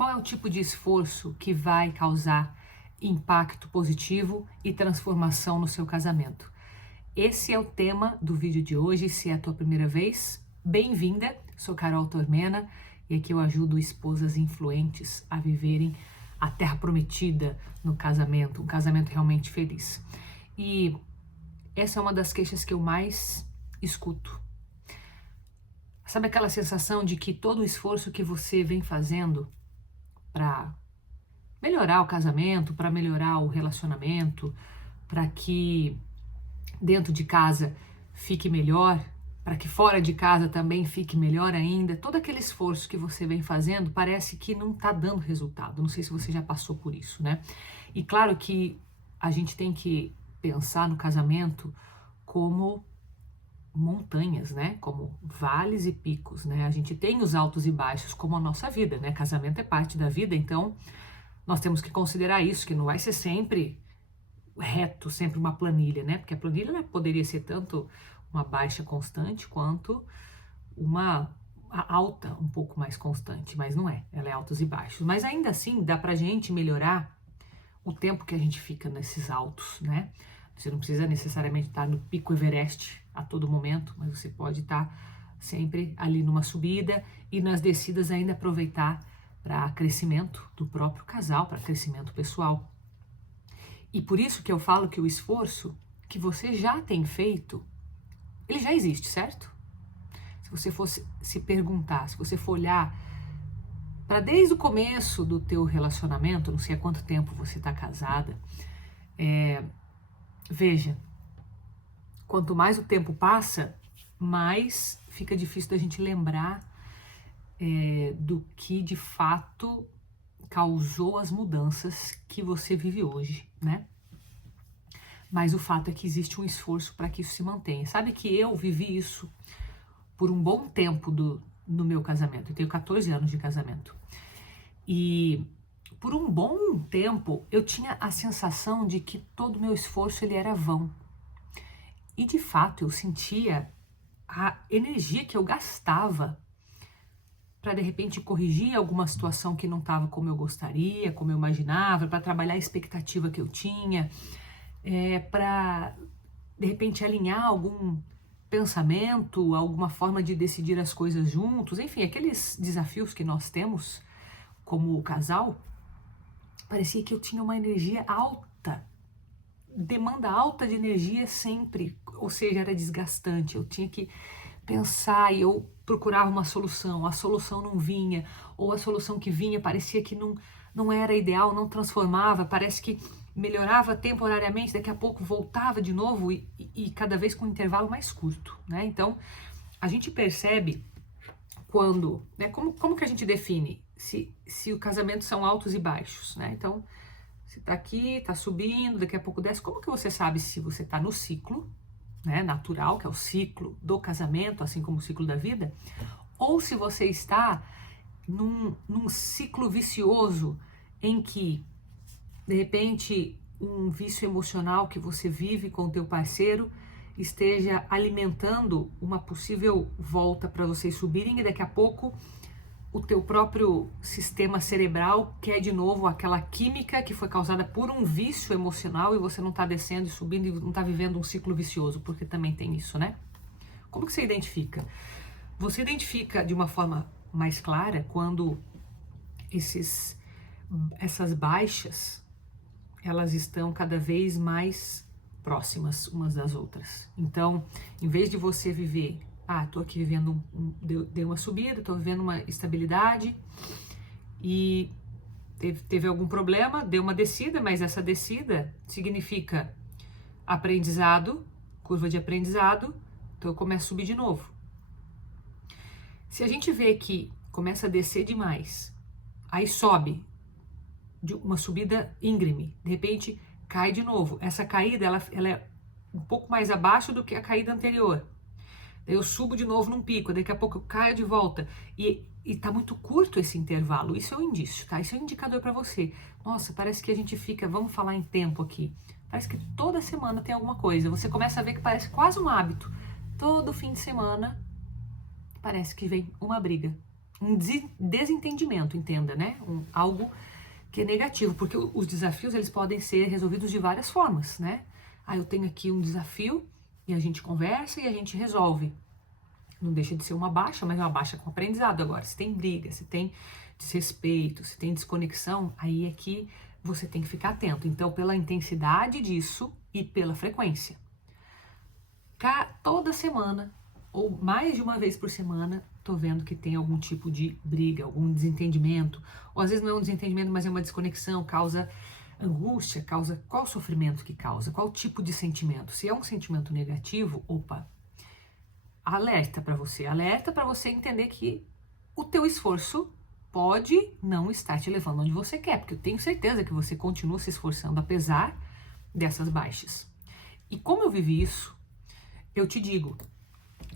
Qual é o tipo de esforço que vai causar impacto positivo e transformação no seu casamento? Esse é o tema do vídeo de hoje. Se é a tua primeira vez, bem-vinda. Sou Carol Tormena e aqui eu ajudo esposas influentes a viverem a terra prometida no casamento, um casamento realmente feliz. E essa é uma das queixas que eu mais escuto. Sabe aquela sensação de que todo o esforço que você vem fazendo para melhorar o casamento, para melhorar o relacionamento, para que dentro de casa fique melhor, para que fora de casa também fique melhor ainda, todo aquele esforço que você vem fazendo parece que não está dando resultado. Não sei se você já passou por isso, né? E claro que a gente tem que pensar no casamento como montanhas, né? Como vales e picos, né? A gente tem os altos e baixos como a nossa vida, né? Casamento é parte da vida, então nós temos que considerar isso, que não vai ser sempre reto, sempre uma planilha, né? Porque a planilha, né, poderia ser tanto uma baixa constante quanto uma alta um pouco mais constante, mas não é, ela é altos e baixos. Mas ainda assim dá pra gente melhorar o tempo que a gente fica nesses altos, né? Você não precisa necessariamente estar no pico Everest a todo momento, mas você pode estar sempre ali numa subida e nas descidas ainda aproveitar para crescimento do próprio casal, para crescimento pessoal. E por isso que eu falo que o esforço que você já tem feito, ele já existe, certo? Se você fosse se perguntar, se você for olhar para desde o começo do teu relacionamento, não sei há quanto tempo você está casada, veja, quanto mais o tempo passa, mais fica difícil da gente lembrar do que de fato causou as mudanças que você vive hoje, né? Mas o fato é que existe um esforço para que isso se mantenha. Sabe que eu vivi isso por um bom tempo no meu casamento. Eu tenho 14 anos de casamento. E por um bom tempo eu tinha a sensação de que todo o meu esforço ele era vão. E de fato eu sentia a energia que eu gastava para de repente corrigir alguma situação que não estava como eu gostaria, como eu imaginava, para trabalhar a expectativa que eu tinha, para de repente alinhar algum pensamento, alguma forma de decidir as coisas juntos, enfim, aqueles desafios que nós temos como casal. Parecia que eu tinha uma energia alta, demanda alta de energia sempre, ou seja, era desgastante. Eu tinha que pensar e eu procurava uma solução, a solução não vinha, ou a solução que vinha parecia que não era ideal, não transformava, parece que melhorava temporariamente, daqui a pouco voltava de novo e cada vez com um intervalo mais curto, né? Então, a gente percebe quando, né, como que a gente define se o casamento são altos e baixos, né? Então, você tá aqui, tá subindo, daqui a pouco desce, como que você sabe se você tá no ciclo, né, natural, que é o ciclo do casamento, assim como o ciclo da vida, ou se você está num ciclo vicioso em que, de repente, um vício emocional que você vive com o teu parceiro esteja alimentando uma possível volta para vocês subirem e daqui a pouco o teu próprio sistema cerebral quer de novo aquela química que foi causada por um vício emocional e você não está descendo e subindo e não está vivendo um ciclo vicioso, porque também tem isso, né? Como que você identifica? Você identifica de uma forma mais clara quando essas baixas, elas estão cada vez mais próximas umas das outras. Então, em vez de você viver tô aqui vivendo, deu uma subida, tô vivendo uma estabilidade e teve algum problema, deu uma descida, mas essa descida significa aprendizado, curva de aprendizado, então eu começo a subir de novo. Se a gente vê que começa a descer demais, aí sobe, de uma subida íngreme, de repente cai de novo. Essa caída, ela é um pouco mais abaixo do que a caída anterior. Eu subo de novo num pico, daqui a pouco eu caio de volta e tá muito curto esse intervalo. Isso é um indício, tá? Isso é um indicador para você. Nossa, parece que a gente fica, vamos falar em tempo aqui, parece que toda semana tem alguma coisa. Você começa a ver que parece quase um hábito. Todo fim de semana parece que vem uma briga. um desentendimento, entenda, né? Algo que é negativo, porque os desafios eles podem ser resolvidos de várias formas, né? Eu tenho aqui um desafio e a gente conversa e a gente resolve. Não deixa de ser uma baixa, mas é uma baixa com aprendizado. Agora, se tem briga, se tem desrespeito, se tem desconexão, aí é que você tem que ficar atento. Então, pela intensidade disso e pela frequência. Toda semana, ou mais de uma vez por semana, tô vendo que tem algum tipo de briga, algum desentendimento, ou às vezes não é um desentendimento, mas é uma desconexão, causa angústia, causa qual sofrimento que causa, qual tipo de sentimento. Se é um sentimento negativo, alerta para você entender que o teu esforço pode não estar te levando onde você quer, porque eu tenho certeza que você continua se esforçando apesar dessas baixas. E como eu vivi isso, eu te digo,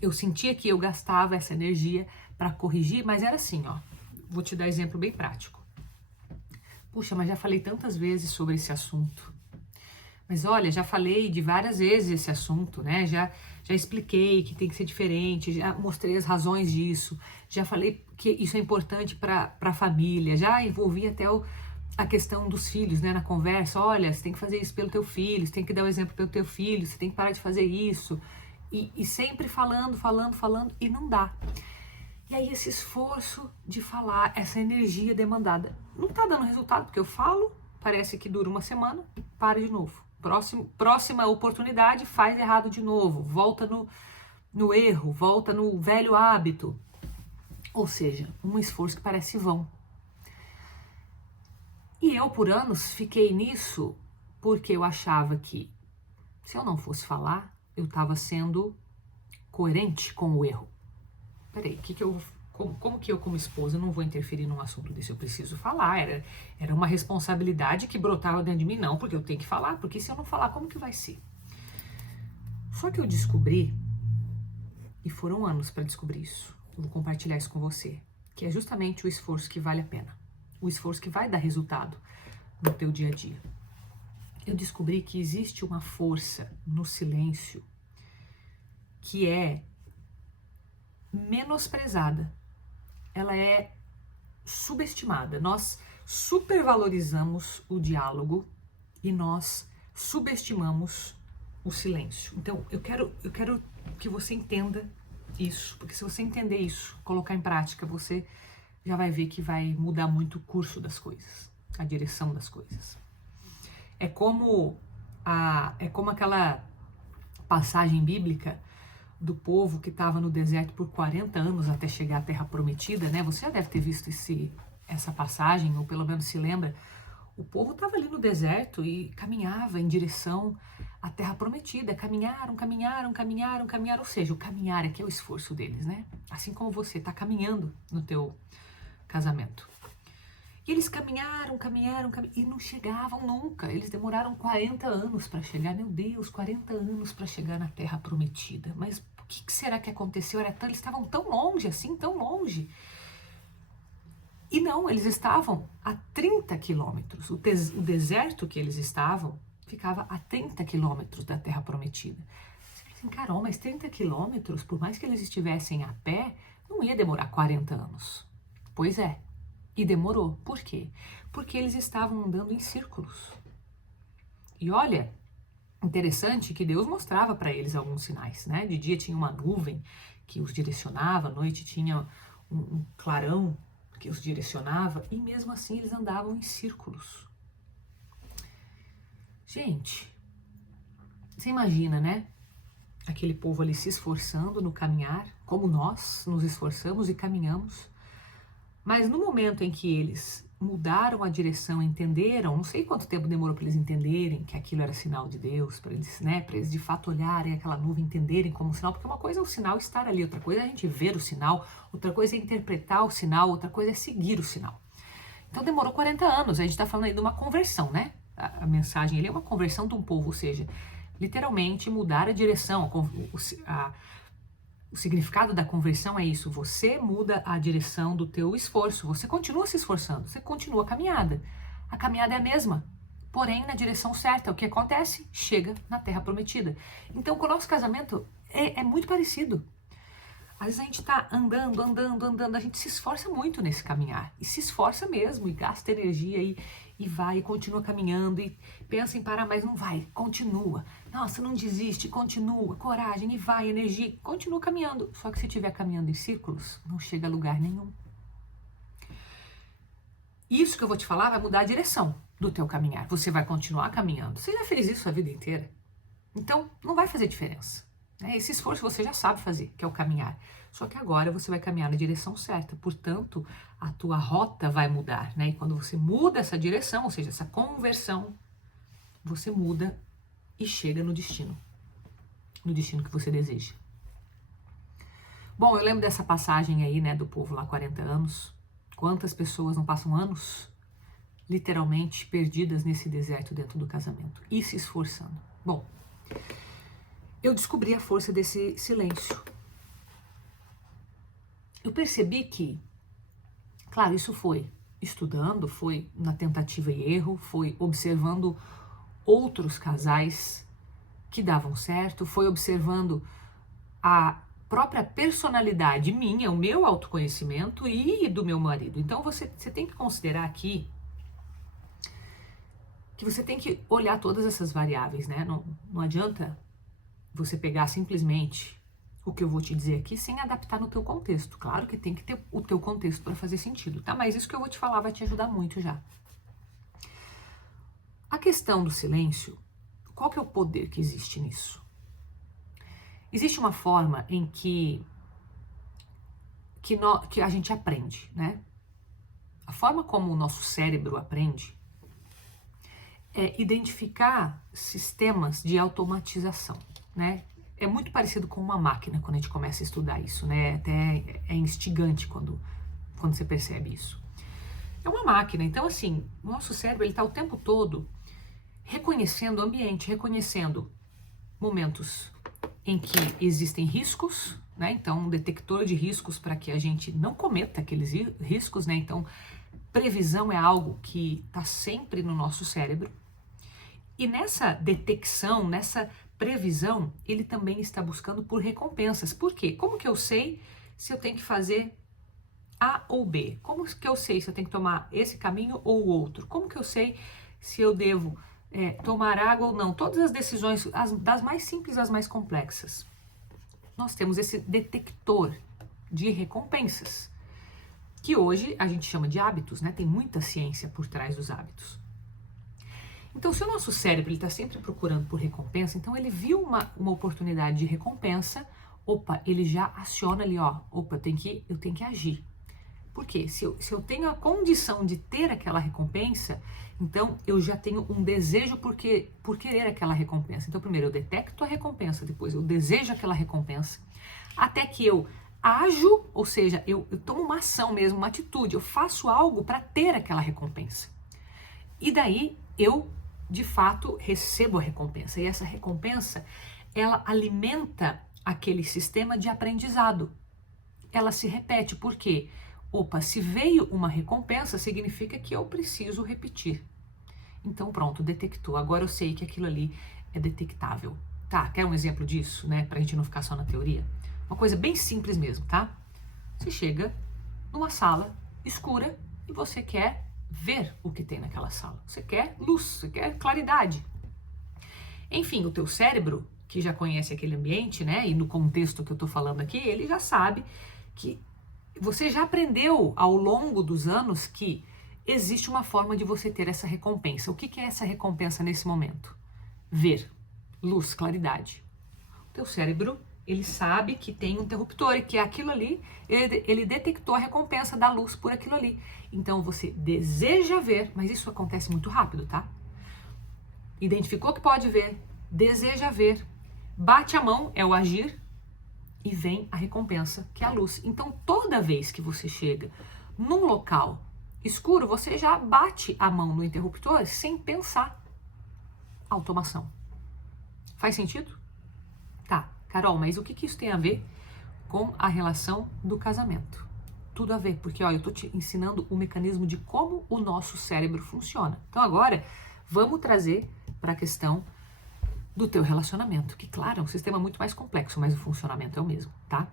eu sentia que eu gastava essa energia para corrigir, mas era assim, vou te dar exemplo bem prático. Puxa, mas já falei tantas vezes sobre esse assunto. Mas olha, já falei de várias vezes esse assunto, né? Já expliquei que tem que ser diferente, já mostrei as razões disso, já falei que isso é importante para a família, já envolvi até a questão dos filhos, né? Na conversa, olha, você tem que fazer isso pelo teu filho, você tem que dar o exemplo pelo teu filho, você tem que parar de fazer isso. E sempre falando, e não dá. E aí esse esforço de falar, essa energia demandada, não tá dando resultado, porque eu falo, parece que dura uma semana, para de novo. Próxima oportunidade, faz errado de novo, volta no erro, volta no velho hábito. Ou seja, um esforço que parece vão. E eu, por anos, fiquei nisso porque eu achava que, se eu não fosse falar, eu estava sendo coerente com o erro. Peraí, como que eu, como esposa, não vou interferir num assunto desse? Eu preciso falar, era uma responsabilidade que brotava dentro de mim, não, porque eu tenho que falar, porque se eu não falar, como que vai ser? Só que eu descobri, e foram anos para descobrir isso, eu vou compartilhar isso com você, que é justamente o esforço que vale a pena, o esforço que vai dar resultado no teu dia a dia. Eu descobri que existe uma força no silêncio que é menosprezada, ela é subestimada. Nós supervalorizamos o diálogo e nós subestimamos o silêncio. Então, eu quero que você entenda isso, porque se você entender isso, colocar em prática, você já vai ver que vai mudar muito o curso das coisas, a direção das coisas. É como aquela passagem bíblica do povo que estava no deserto por 40 anos até chegar à Terra Prometida, né? Você já deve ter visto essa passagem, ou pelo menos se lembra. O povo estava ali no deserto e caminhava em direção à Terra Prometida. Caminharam, ou seja, o caminhar aqui é o esforço deles, né? Assim como você está caminhando no teu casamento. E eles caminharam e não chegavam nunca. Eles demoraram 40 anos para chegar. Meu Deus, 40 anos para chegar na Terra Prometida. Mas o que será que aconteceu? Eles estavam tão longe, assim, tão longe. E não, eles estavam a 30 quilômetros. O deserto que eles estavam ficava a 30 quilômetros da Terra Prometida. Você fala assim, Carol, mas 30 quilômetros, por mais que eles estivessem a pé, não ia demorar 40 anos. Pois é. E demorou. Por quê? Porque eles estavam andando em círculos. E olha, interessante que Deus mostrava para eles alguns sinais, né? De dia tinha uma nuvem que os direcionava, à noite tinha um clarão que os direcionava, e mesmo assim eles andavam em círculos. Gente, você imagina, né? Aquele povo ali se esforçando no caminhar, como nós nos esforçamos e caminhamos. Mas no momento em que eles mudaram a direção, entenderam, não sei quanto tempo demorou para eles entenderem que aquilo era sinal de Deus, para eles, né, para eles de fato olharem aquela nuvem, entenderem como sinal, porque uma coisa é o sinal estar ali, outra coisa é a gente ver o sinal, outra coisa é interpretar o sinal, outra coisa é seguir o sinal. Então demorou 40 anos, a gente está falando aí de uma conversão, né? A mensagem ali é uma conversão de um povo, ou seja, literalmente mudar a direção, o significado da conversão é isso, você muda a direção do teu esforço, você continua se esforçando, você continua a caminhada é a mesma, porém na direção certa. O que acontece? Chega na Terra Prometida. Então com o nosso casamento é muito parecido. Às vezes a gente tá andando, a gente se esforça muito nesse caminhar, e se esforça mesmo, e gasta energia, e vai, e continua caminhando, e pensa em parar, mas não vai, continua. Nossa, não desiste, continua, coragem, e vai, energia, continua caminhando. Só que se estiver caminhando em círculos, não chega a lugar nenhum. Isso que eu vou te falar vai mudar a direção do teu caminhar. Você vai continuar caminhando. Você já fez isso a vida inteira. Então, não vai fazer diferença. Esse esforço você já sabe fazer, que é o caminhar. Só que agora você vai caminhar na direção certa. Portanto, a tua rota vai mudar, né? E quando você muda essa direção, ou seja, essa conversão, você muda e chega no destino que você deseja. Bom, eu lembro dessa passagem aí, né, do povo lá, 40 anos. Quantas pessoas não passam anos, literalmente, perdidas nesse deserto dentro do casamento e se esforçando. Bom, eu descobri a força desse silêncio. Eu percebi que, claro, isso foi estudando, foi na tentativa e erro, foi observando outros casais que davam certo, foi observando a própria personalidade minha, o meu autoconhecimento e do meu marido. Então você tem que considerar aqui que você tem que olhar todas essas variáveis, né? Não adianta você pegar simplesmente o que eu vou te dizer aqui sem adaptar no teu contexto. Claro que tem que ter o teu contexto para fazer sentido, tá? Mas isso que eu vou te falar vai te ajudar muito já. A questão do silêncio, qual que é o poder que existe nisso? Existe uma forma em que a gente aprende, né? A forma como o nosso cérebro aprende é identificar sistemas de automatização, né? É muito parecido com uma máquina quando a gente começa a estudar isso, né? Até é instigante quando você percebe isso. É uma máquina, então assim, o nosso cérebro ele está o tempo todo reconhecendo o ambiente, reconhecendo momentos em que existem riscos, né? Então, um detector de riscos para que a gente não cometa aqueles riscos, né? Então, previsão é algo que está sempre no nosso cérebro. E nessa detecção, nessa previsão, ele também está buscando por recompensas. Por quê? Como que eu sei se eu tenho que fazer A ou B? Como que eu sei se eu tenho que tomar esse caminho ou o outro? Como que eu sei se eu devo tomar água ou não? Todas as decisões, das mais simples às mais complexas. Nós temos esse detector de recompensas, que hoje a gente chama de hábitos, né? Tem muita ciência por trás dos hábitos. Então, se o nosso cérebro está sempre procurando por recompensa, então ele viu uma oportunidade de recompensa, ele já aciona ali, eu tenho que agir. Por quê? Se eu tenho a condição de ter aquela recompensa, então eu já tenho um desejo por querer aquela recompensa. Então, primeiro eu detecto a recompensa, depois eu desejo aquela recompensa, até que eu ajo, ou seja, eu tomo uma ação mesmo, uma atitude, eu faço algo para ter aquela recompensa. E daí eu, de fato, recebo a recompensa. E essa recompensa, ela alimenta aquele sistema de aprendizado. Ela se repete, por quê? Se veio uma recompensa, significa que eu preciso repetir. Então pronto, detectou. Agora eu sei que aquilo ali é detectável. Tá, quer um exemplo disso, né? Pra gente não ficar só na teoria? Uma coisa bem simples mesmo, tá? Você chega numa sala escura e você quer ver o que tem naquela sala. Você quer luz, você quer claridade. Enfim, o teu cérebro, que já conhece aquele ambiente, né? E no contexto que eu tô falando aqui, ele já sabe que você já aprendeu ao longo dos anos que existe uma forma de você ter essa recompensa. O que é essa recompensa nesse momento? Ver, luz, claridade. O teu cérebro, ele sabe que tem um interruptor e que é aquilo ali, ele detectou a recompensa da luz por aquilo ali. Então você deseja ver, mas isso acontece muito rápido, tá? Identificou que pode ver, deseja ver, bate a mão, é o agir, e vem a recompensa, que é a luz. Então, toda vez que você chega num local escuro, você já bate a mão no interruptor sem pensar. Automação. Faz sentido? Tá, Carol, mas o que isso tem a ver com a relação do casamento? Tudo a ver, porque eu tô te ensinando o mecanismo de como o nosso cérebro funciona. Então agora, vamos trazer para a questão do teu relacionamento, que claro, é um sistema muito mais complexo, mas o funcionamento é o mesmo, tá?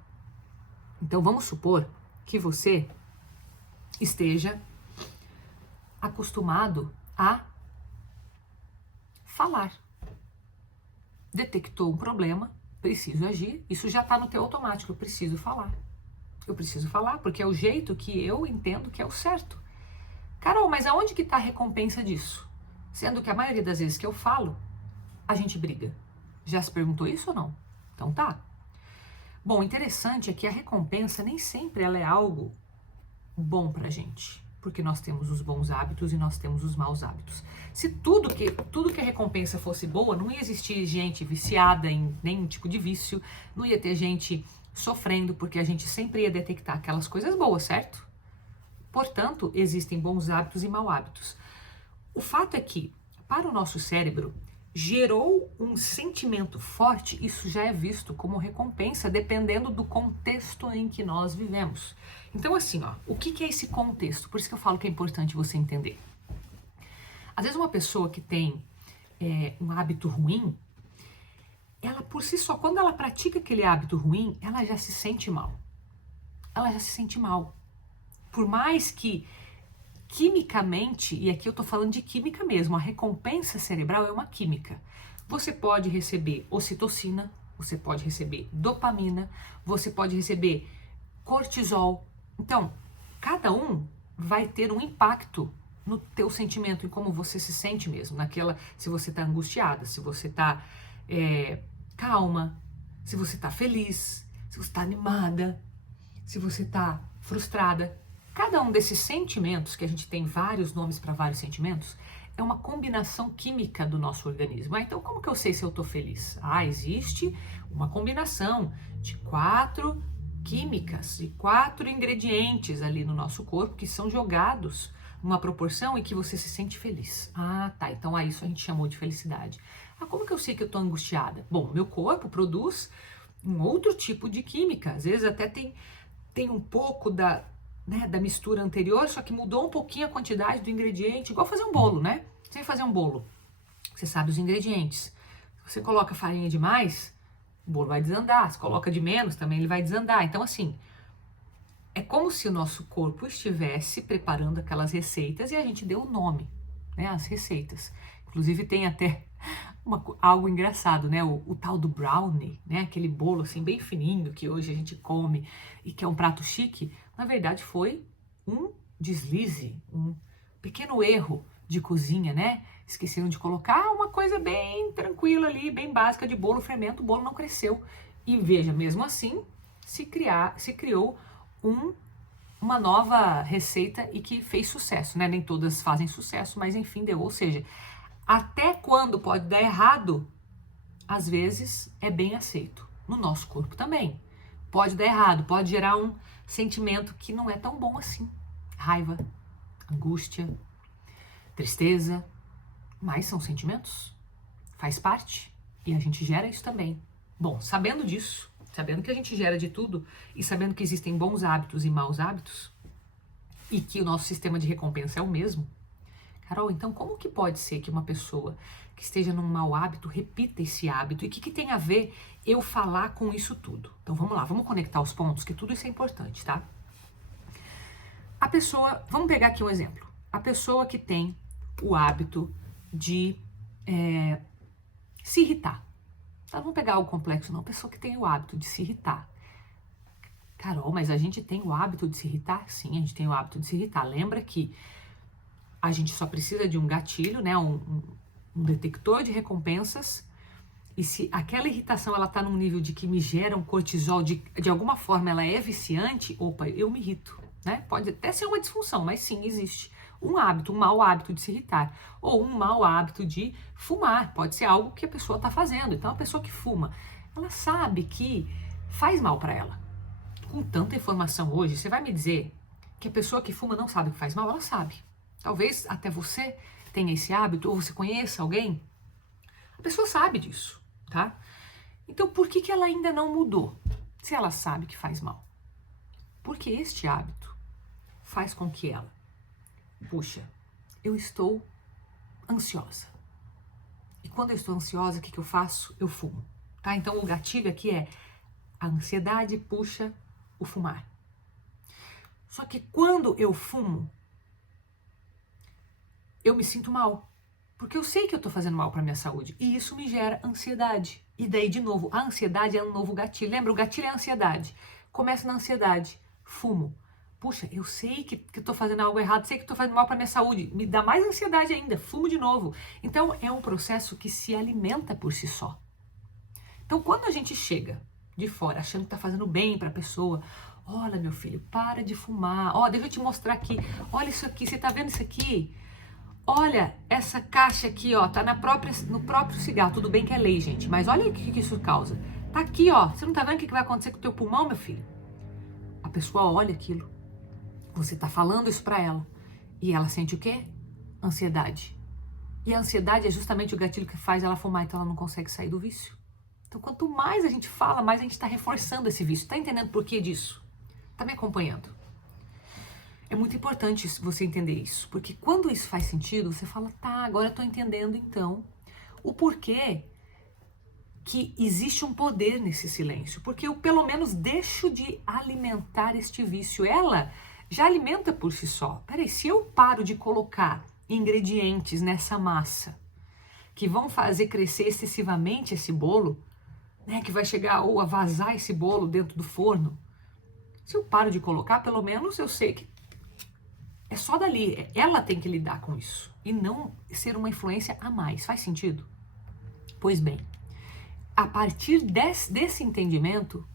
Então vamos supor que você esteja acostumado a falar. Detectou um problema, preciso agir, isso já está no teu automático, eu preciso falar. Eu preciso falar porque é o jeito que eu entendo que é o certo. Carol, mas aonde que está a recompensa disso? Sendo que a maioria das vezes que eu falo, a gente briga. Já se perguntou isso ou não? Então tá. Bom, o interessante é que a recompensa nem sempre ela é algo bom pra gente, porque nós temos os bons hábitos e nós temos os maus hábitos. Se tudo que a recompensa fosse boa, não ia existir gente viciada em nenhum tipo de vício, não ia ter gente sofrendo, porque a gente sempre ia detectar aquelas coisas boas, certo? Portanto, existem bons hábitos e maus hábitos. O fato é que, para o nosso cérebro, gerou um sentimento forte, isso já é visto como recompensa, dependendo do contexto em que nós vivemos. Então, assim, ó, o que é esse contexto? Por isso que eu falo que é importante você entender. Às vezes uma pessoa que tem um hábito ruim, ela por si só, quando ela pratica aquele hábito ruim, ela já se sente mal. Ela já se sente mal. Por mais que quimicamente, e aqui eu tô falando de química mesmo, a recompensa cerebral é uma química. Você pode receber ocitocina, você pode receber dopamina, você pode receber cortisol. Então, cada um vai ter um impacto no teu sentimento, em como você se sente mesmo, naquela, se você tá angustiada, se você tá calma, se você tá feliz, se você tá animada, se você tá frustrada. Cada um desses sentimentos, que a gente tem vários nomes para vários sentimentos, é uma combinação química do nosso organismo. Então, como que eu sei se eu estou feliz? Existe uma combinação de 4 químicas, de 4 ingredientes ali no nosso corpo que são jogados numa proporção em que você se sente feliz. Tá, então isso a gente chamou de felicidade. Como que eu sei que eu estou angustiada? Bom, meu corpo produz um outro tipo de química, às vezes até tem um pouco da mistura anterior, só que mudou um pouquinho a quantidade do ingrediente, igual fazer um bolo, né? Você vai fazer um bolo, você sabe os ingredientes. Se você coloca farinha demais, o bolo vai desandar. Se coloca de menos, também ele vai desandar. Então, assim, é como se o nosso corpo estivesse preparando aquelas receitas e a gente deu o nome, né? As receitas. Inclusive tem até algo engraçado, né? O tal do brownie, né? Aquele bolo assim bem fininho que hoje a gente come e que é um prato chique, na verdade foi um deslize, um pequeno erro de cozinha, né? Esqueceram de colocar uma coisa bem tranquila ali, bem básica de bolo, fermento, o bolo não cresceu. E veja, mesmo assim, se criou uma nova receita e que fez sucesso, né? Nem todas fazem sucesso, mas enfim, deu. Ou seja, até quando pode dar errado, às vezes é bem aceito. No nosso corpo também. Pode dar errado, pode gerar um sentimento que não é tão bom assim. Raiva, angústia, tristeza, mas são sentimentos. Faz parte. E a gente gera isso também. Bom, sabendo disso, sabendo que a gente gera de tudo e sabendo que existem bons hábitos e maus hábitos e que o nosso sistema de recompensa é o mesmo, Carol, então como que pode ser que uma pessoa que esteja num mau hábito repita esse hábito? E o que tem a ver eu falar com isso tudo? Então vamos lá, vamos conectar os pontos, que tudo isso é importante, tá? A pessoa, vamos pegar aqui um exemplo. A pessoa que tem o hábito de se irritar. Tá, não vamos pegar algo complexo não, a pessoa que tem o hábito de se irritar. Carol, mas a gente tem o hábito de se irritar? Sim, a gente tem o hábito de se irritar. Lembra que a gente só precisa de um gatilho, né, um detector de recompensas, e se aquela irritação ela tá num nível de que me gera um cortisol, de alguma forma ela é viciante, opa, eu me irrito, né? Pode até ser uma disfunção, mas sim, existe um hábito, um mau hábito de se irritar, ou um mau hábito de fumar, pode ser algo que a pessoa tá fazendo. Então a pessoa que fuma, ela sabe que faz mal para ela. Com tanta informação hoje, você vai me dizer que a pessoa que fuma não sabe que faz mal? Ela sabe. Talvez até você tenha esse hábito, ou você conheça alguém. A pessoa sabe disso, tá? Então, por que ela ainda não mudou? Se ela sabe que faz mal. Porque este hábito faz com que ela, puxa, eu estou ansiosa. E quando eu estou ansiosa, o que eu faço? Eu fumo, tá? Então, o gatilho aqui é a ansiedade puxa o fumar. Só que quando eu fumo, eu me sinto mal. Porque eu sei que eu estou fazendo mal para a minha saúde. E isso me gera ansiedade. E daí, de novo, a ansiedade é um novo gatilho. Lembra? O gatilho é a ansiedade. Começa na ansiedade. Fumo. Puxa, eu sei que estou fazendo algo errado, sei que estou fazendo mal para a minha saúde. Me dá mais ansiedade ainda. Fumo de novo. Então, é um processo que se alimenta por si só. Então, quando a gente chega de fora achando que está fazendo bem para a pessoa, olha, meu filho, para de fumar. Ó, deixa eu te mostrar aqui. Olha isso aqui. Você está vendo isso aqui? Olha, essa caixa aqui, ó, tá no próprio cigarro. Tudo bem que é lei, gente, mas olha o que isso causa. Tá aqui, ó. Você não tá vendo o que vai acontecer com o teu pulmão, meu filho? A pessoa olha aquilo. Você tá falando isso pra ela. E ela sente o quê? Ansiedade. E a ansiedade é justamente o gatilho que faz ela fumar, então ela não consegue sair do vício. Então, quanto mais a gente fala, mais a gente tá reforçando esse vício. Tá entendendo por que disso? Tá me acompanhando? É muito importante você entender isso, porque quando isso faz sentido, você fala, tá, agora eu tô entendendo então o porquê que existe um poder nesse silêncio, porque eu pelo menos deixo de alimentar este vício. Ela já alimenta por si só. Peraí, se eu paro de colocar ingredientes nessa massa que vão fazer crescer excessivamente esse bolo, né, que vai chegar ou a vazar esse bolo dentro do forno, se eu paro de colocar, pelo menos eu sei que é só dali, ela tem que lidar com isso e não ser uma influência a mais. Faz sentido? Pois bem, a partir desse entendimento,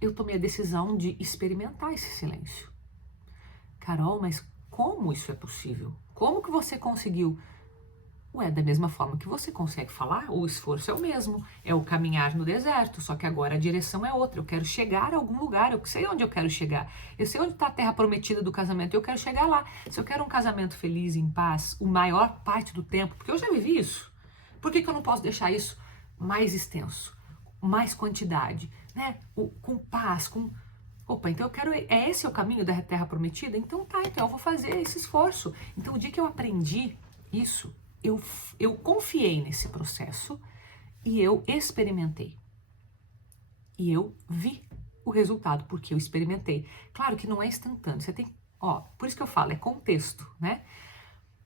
eu tomei a decisão de experimentar esse silêncio. Carol, mas como isso é possível? Como que você conseguiu? Ué, da mesma forma que você consegue falar, o esforço é o mesmo, é o caminhar no deserto, só que agora a direção é outra. Eu quero chegar a algum lugar, eu sei onde eu quero chegar. Eu sei onde está a terra prometida do casamento, eu quero chegar lá. Se eu quero um casamento feliz, em paz, o maior parte do tempo, porque eu já vivi isso, por que eu não posso deixar isso mais extenso, mais quantidade, né? Com paz, com... Opa, então eu quero... É esse o caminho da terra prometida? Então tá, então eu vou fazer esse esforço. Então o dia que eu aprendi isso, eu confiei nesse processo e eu experimentei. E eu vi o resultado, porque eu experimentei. Claro que não é instantâneo, você tem... Ó, por isso que eu falo, é contexto, né?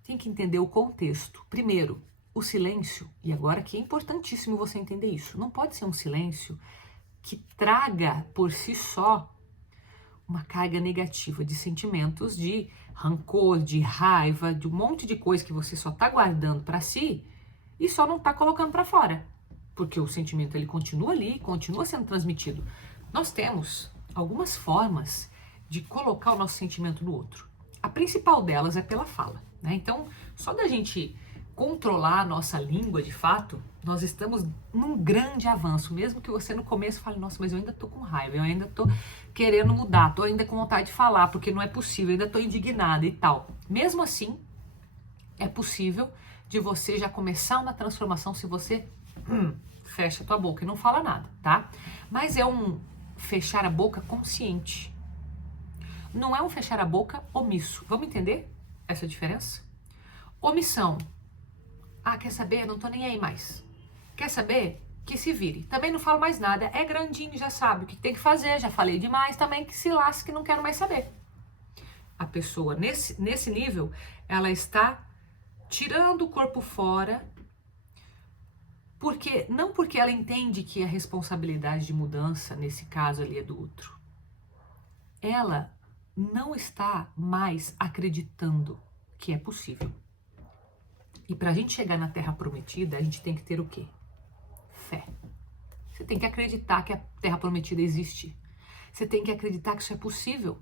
Tem que entender o contexto. Primeiro, o silêncio, e agora que é importantíssimo você entender isso, não pode ser um silêncio que traga por si só uma carga negativa de sentimentos, de rancor, de raiva, de um monte de coisa que você só está guardando para si e só não está colocando para fora, porque o sentimento ele continua ali, continua sendo transmitido. Nós temos algumas formas de colocar o nosso sentimento no outro. A principal delas é pela fala, né? Então, só da gente controlar a nossa língua de fato, nós estamos num grande avanço, mesmo que você no começo fale, nossa, mas eu ainda tô com raiva, eu ainda tô querendo mudar, tô ainda com vontade de falar, porque não é possível, eu ainda tô indignada e tal. Mesmo assim, é possível de você já começar uma transformação se você fecha a tua boca e não fala nada, tá? Mas é um fechar a boca consciente. Não é um fechar a boca omisso. Vamos entender essa diferença? Omissão. Ah, quer saber? Não tô nem aí mais. Quer saber? Que se vire. Também não falo mais nada. É grandinho, já sabe o que tem que fazer. Já falei demais também, que se lasque, não quero mais saber. A pessoa, nesse nível, ela está tirando o corpo fora, não porque ela entende que a responsabilidade de mudança, nesse caso ali, é do outro. Ela não está mais acreditando que é possível. E para a gente chegar na Terra Prometida, a gente tem que ter o quê? Fé. Você tem que acreditar que a Terra Prometida existe. Você tem que acreditar que isso é possível.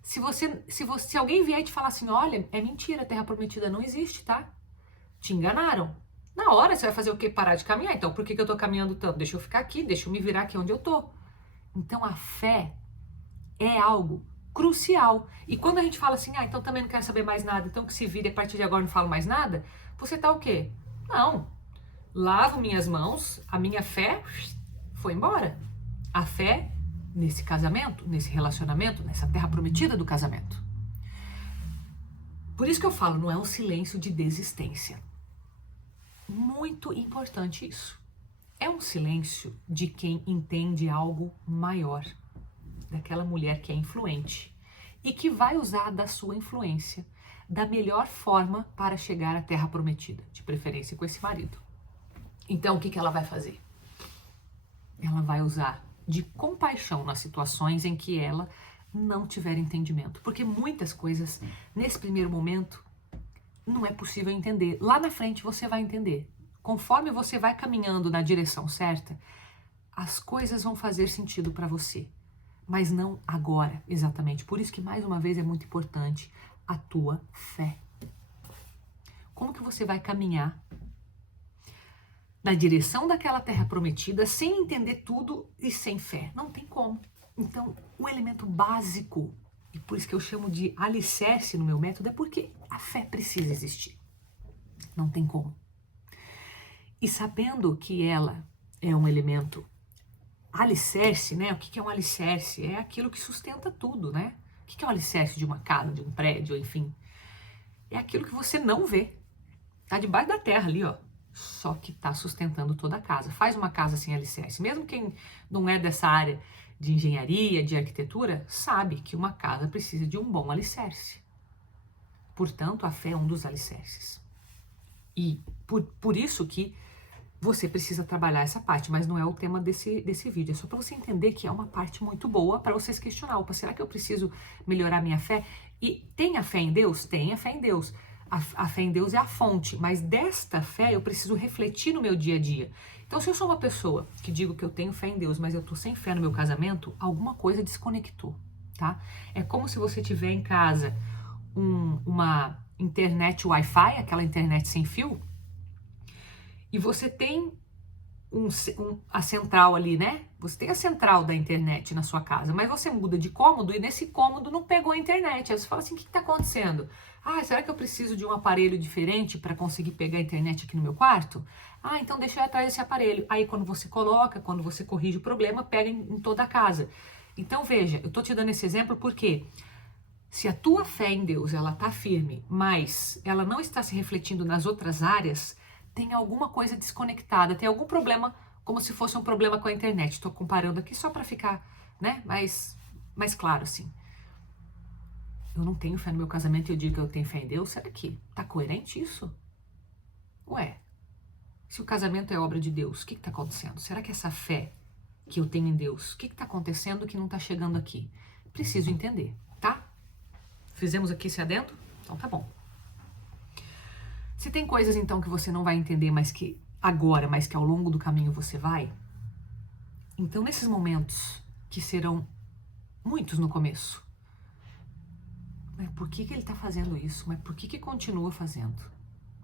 Se alguém vier e te falar assim, olha, é mentira, a Terra Prometida não existe, tá? Te enganaram. Na hora você vai fazer o quê? Parar de caminhar. Então, por que eu tô caminhando tanto? Deixa eu ficar aqui, deixa eu me virar aqui onde eu tô. Então, a fé é algo crucial. E quando a gente fala assim, então também não quero saber mais nada, então que se vire, a partir de agora não falo mais nada, você tá o quê? Não. Lavo minhas mãos, a minha fé foi embora. A fé nesse casamento, nesse relacionamento, nessa terra prometida do casamento. Por isso que eu falo, não é um silêncio de desistência. Muito importante isso. É um silêncio de quem entende algo maior. daquela mulher que é influente e que vai usar da sua influência da melhor forma para chegar à Terra Prometida, de preferência com esse marido. Então, o que ela vai fazer? Ela vai usar de compaixão nas situações em que ela não tiver entendimento. Porque muitas coisas, nesse primeiro momento, não é possível entender. Lá na frente você vai entender. Conforme você vai caminhando na direção certa, as coisas vão fazer sentido para você. Mas não agora, exatamente. Por isso que, mais uma vez, é muito importante a tua fé. Como que você vai caminhar na direção daquela terra prometida sem entender tudo e sem fé? Não tem como. Então, o elemento básico, e por isso que eu chamo de alicerce no meu método, é porque a fé precisa existir. Não tem como. E sabendo que ela é um elemento alicerce, né? O que é um alicerce? É aquilo que sustenta tudo, né? O que é um alicerce de uma casa, de um prédio, enfim? É aquilo que você não vê. Tá debaixo da terra ali, ó. Só que tá sustentando toda a casa. Faz uma casa sem alicerce. Mesmo quem não é dessa área de engenharia, de arquitetura, sabe que uma casa precisa de um bom alicerce. Portanto, a fé é um dos alicerces. E por isso que você precisa trabalhar essa parte, mas não é o tema desse vídeo. É só para você entender que é uma parte muito boa para vocês questionar. Opa, será que eu preciso melhorar minha fé? E tem a fé em Deus? Tem a fé em Deus. A fé em Deus é a fonte, mas desta fé eu preciso refletir no meu dia a dia. Então, se eu sou uma pessoa que digo que eu tenho fé em Deus, mas eu tô sem fé no meu casamento, alguma coisa desconectou, tá? É como se você tiver em casa uma internet Wi-Fi, aquela internet sem fio, e você tem a central ali, né? Você tem a central da internet na sua casa, mas você muda de cômodo e nesse cômodo não pegou a internet. Aí você fala assim, o que está acontecendo? Ah, será que eu preciso de um aparelho diferente para conseguir pegar a internet aqui no meu quarto? Ah, então deixa eu ir atrás desse aparelho. Aí quando você coloca, quando você corrige o problema, pega em toda a casa. Então veja, eu tô te dando esse exemplo porque se a tua fé em Deus, ela tá firme, mas ela não está se refletindo nas outras áreas, tem alguma coisa desconectada, tem algum problema, como se fosse um problema com a internet. Estou comparando aqui só para ficar, né, mais claro assim. Eu não tenho fé no meu casamento e eu digo que eu tenho fé em Deus. Será que tá coerente isso? Ué, se o casamento é obra de Deus, o que está acontecendo? Será que essa fé que eu tenho em Deus, o que está acontecendo que não está chegando aqui? Preciso entender, tá? Fizemos aqui esse adendo? Então tá bom. Se tem coisas então que você não vai entender mas que agora, mas que ao longo do caminho você vai, então nesses momentos que serão muitos no começo, mas por que ele está fazendo isso? Mas por que continua fazendo?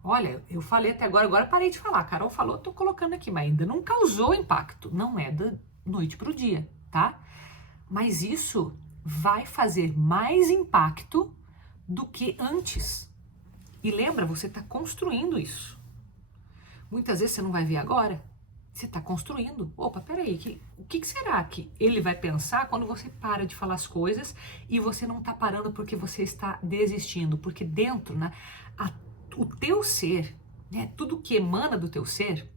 Olha, eu falei até agora parei de falar. A Carol falou, tô colocando aqui, mas ainda não causou impacto. Não é da noite pro dia, tá? Mas isso vai fazer mais impacto do que antes. E lembra, você está construindo isso. Muitas vezes você não vai ver agora. Você está construindo. Opa, peraí, o que será que ele vai pensar quando você para de falar as coisas e você não está parando porque você está desistindo? Porque dentro, né, o teu ser, né, tudo que emana do teu ser,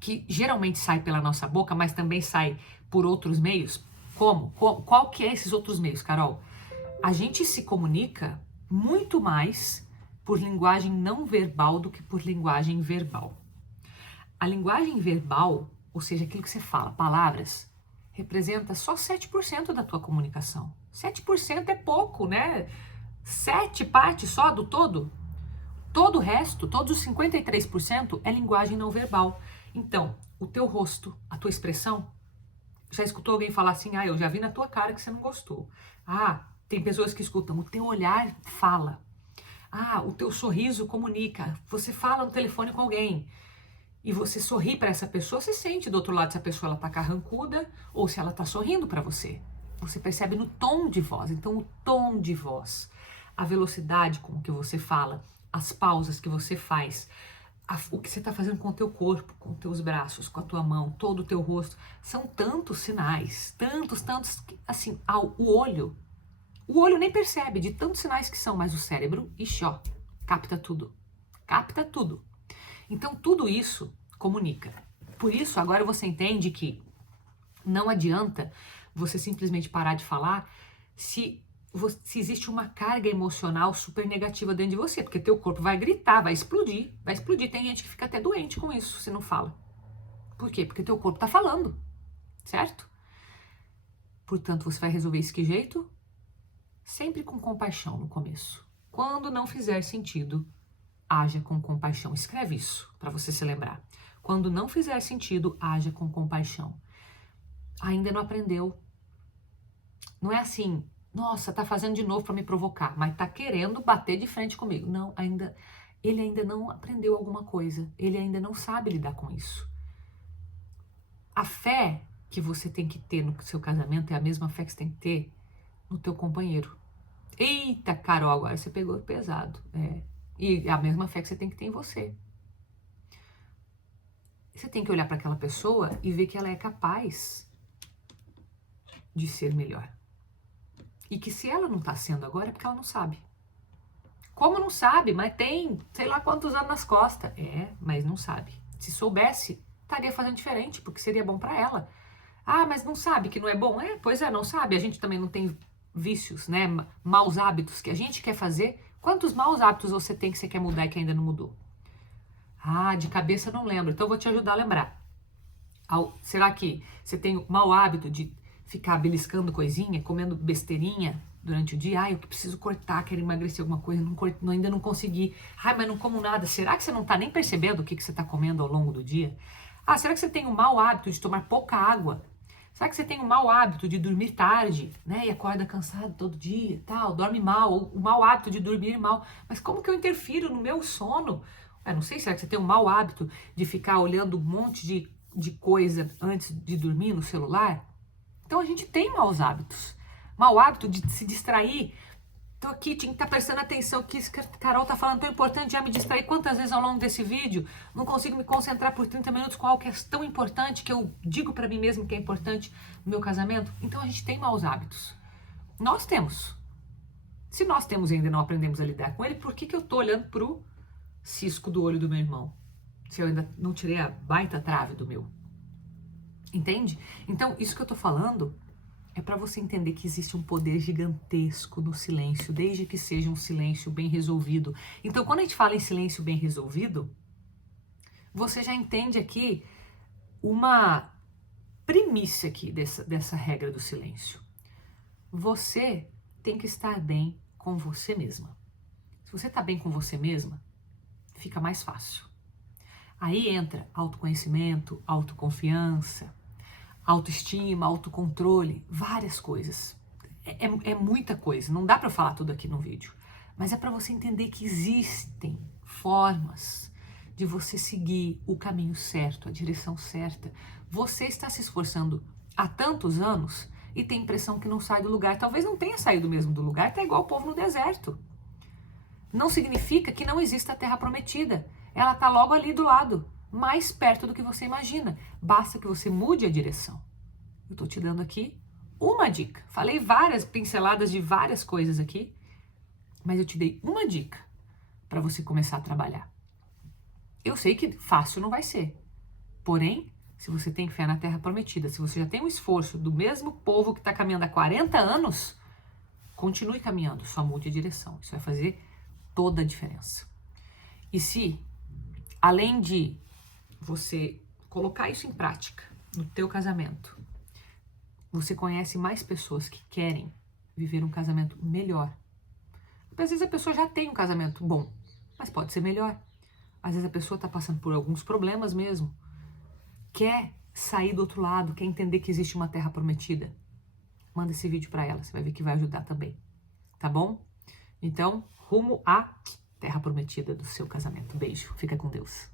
que geralmente sai pela nossa boca, mas também sai por outros meios. Como? Qual que é esses outros meios, Carol? A gente se comunica muito mais por linguagem não verbal do que por linguagem verbal. A linguagem verbal, ou seja, aquilo que você fala, palavras, representa só 7% da tua comunicação. 7% é pouco, né? 7 partes só do todo. Todo o resto, todos os 53% é linguagem não verbal. Então, o teu rosto, a tua expressão, já escutou alguém falar assim, eu já vi na tua cara que você não gostou. Tem pessoas que escutam, o teu olhar fala. O teu sorriso comunica. Você fala no telefone com alguém e você sorri para essa pessoa, você sente do outro lado se a pessoa ela tá carrancuda ou se ela tá sorrindo para você. Você percebe no tom de voz. Então, o tom de voz, a velocidade com que você fala, as pausas que você faz, o que você está fazendo com o teu corpo, com os teus braços, com a tua mão, todo o teu rosto, são tantos sinais, tantos, assim, o olho nem percebe de tantos sinais que são, mas o cérebro, capta tudo. Então, tudo isso comunica. Por isso, agora você entende que não adianta você simplesmente parar de falar se existe uma carga emocional super negativa dentro de você, porque teu corpo vai gritar, vai explodir. Tem gente que fica até doente com isso se não fala. Por quê? Porque teu corpo tá falando, certo? Portanto, você vai resolver isso que jeito? Sempre com compaixão no começo. Quando não fizer sentido, haja com compaixão. Escreve isso para você se lembrar. Quando não fizer sentido, haja com compaixão. Ainda não aprendeu. Não é assim, nossa, tá fazendo de novo para me provocar, mas tá querendo bater de frente comigo. Não, ele ainda não aprendeu alguma coisa. Ele ainda não sabe lidar com isso. A fé que você tem que ter no seu casamento é a mesma fé que você tem que ter no teu companheiro. Eita, Carol, agora você pegou pesado. E é a mesma fé que você tem que ter em você. Você tem que olhar para aquela pessoa e ver que ela é capaz de ser melhor. E que se ela não está sendo agora é porque ela não sabe. Como não sabe? Mas tem sei lá quantos anos nas costas. Mas não sabe. Se soubesse, estaria fazendo diferente, porque seria bom para ela. Ah, mas não sabe que não é bom? Pois é, não sabe. A gente também não tem vícios, né? Maus hábitos que a gente quer fazer. Quantos maus hábitos você tem que você quer mudar e que ainda não mudou? Ah, de cabeça não lembro. Então eu vou te ajudar a lembrar. Será que você tem o mau hábito de ficar beliscando coisinha, comendo besteirinha durante o dia? Eu que preciso cortar, quero emagrecer alguma coisa, ainda não consegui. Mas não como nada. Será que você não está nem percebendo o que você está comendo ao longo do dia? Será que você tem o mau hábito de tomar pouca água? Será que você tem o mau hábito de dormir tarde, né? E acorda cansado todo dia, tal, dorme mal, ou o mau hábito de dormir mal. Mas como que eu interfiro no meu sono? Não sei, será que você tem o mau hábito de ficar olhando um monte de coisa antes de dormir no celular? Então a gente tem maus hábitos. Mau hábito de se distrair. Tô aqui, tinha que estar prestando atenção que isso que a Carol tá falando tão importante, já me distraí quantas vezes ao longo desse vídeo, não consigo me concentrar por 30 minutos com algo que é tão importante, que eu digo para mim mesmo que é importante no meu casamento. Então a gente tem maus hábitos. Nós temos. Se nós temos e ainda não aprendemos a lidar com ele, por que eu tô olhando pro cisco do olho do meu irmão? Se eu ainda não tirei a baita trave do meu. Entende? Então, isso que eu tô falando é para você entender que existe um poder gigantesco no silêncio, desde que seja um silêncio bem resolvido. Então, quando a gente fala em silêncio bem resolvido, você já entende aqui uma primícia aqui dessa regra do silêncio. Você tem que estar bem com você mesma. Se você está bem com você mesma, fica mais fácil. Aí entra autoconhecimento, autoconfiança, autoestima, autocontrole, várias coisas. É muita coisa, não dá para falar tudo aqui no vídeo. Mas é para você entender que existem formas de você seguir o caminho certo, a direção certa. Você está se esforçando há tantos anos e tem a impressão que não sai do lugar. Talvez não tenha saído mesmo do lugar, está igual o povo no deserto. Não significa que não exista a terra prometida. Ela está logo ali do lado, mais perto do que você imagina. Basta que você mude a direção. Eu estou te dando aqui uma dica. Falei várias pinceladas de várias coisas aqui, mas eu te dei uma dica para você começar a trabalhar. Eu sei que fácil não vai ser. Porém, se você tem fé na terra prometida, se você já tem um esforço do mesmo povo que está caminhando há 40 anos, continue caminhando, só mude a direção. Isso vai fazer toda a diferença. E se, além de você colocar isso em prática no teu casamento, você conhece mais pessoas que querem viver um casamento melhor. Às vezes a pessoa já tem um casamento bom, mas pode ser melhor. Às vezes a pessoa está passando por alguns problemas mesmo. Quer sair do outro lado, quer entender que existe uma terra prometida. Manda esse vídeo para ela, você vai ver que vai ajudar também. Tá bom? Então, rumo à terra prometida do seu casamento. Beijo, fica com Deus.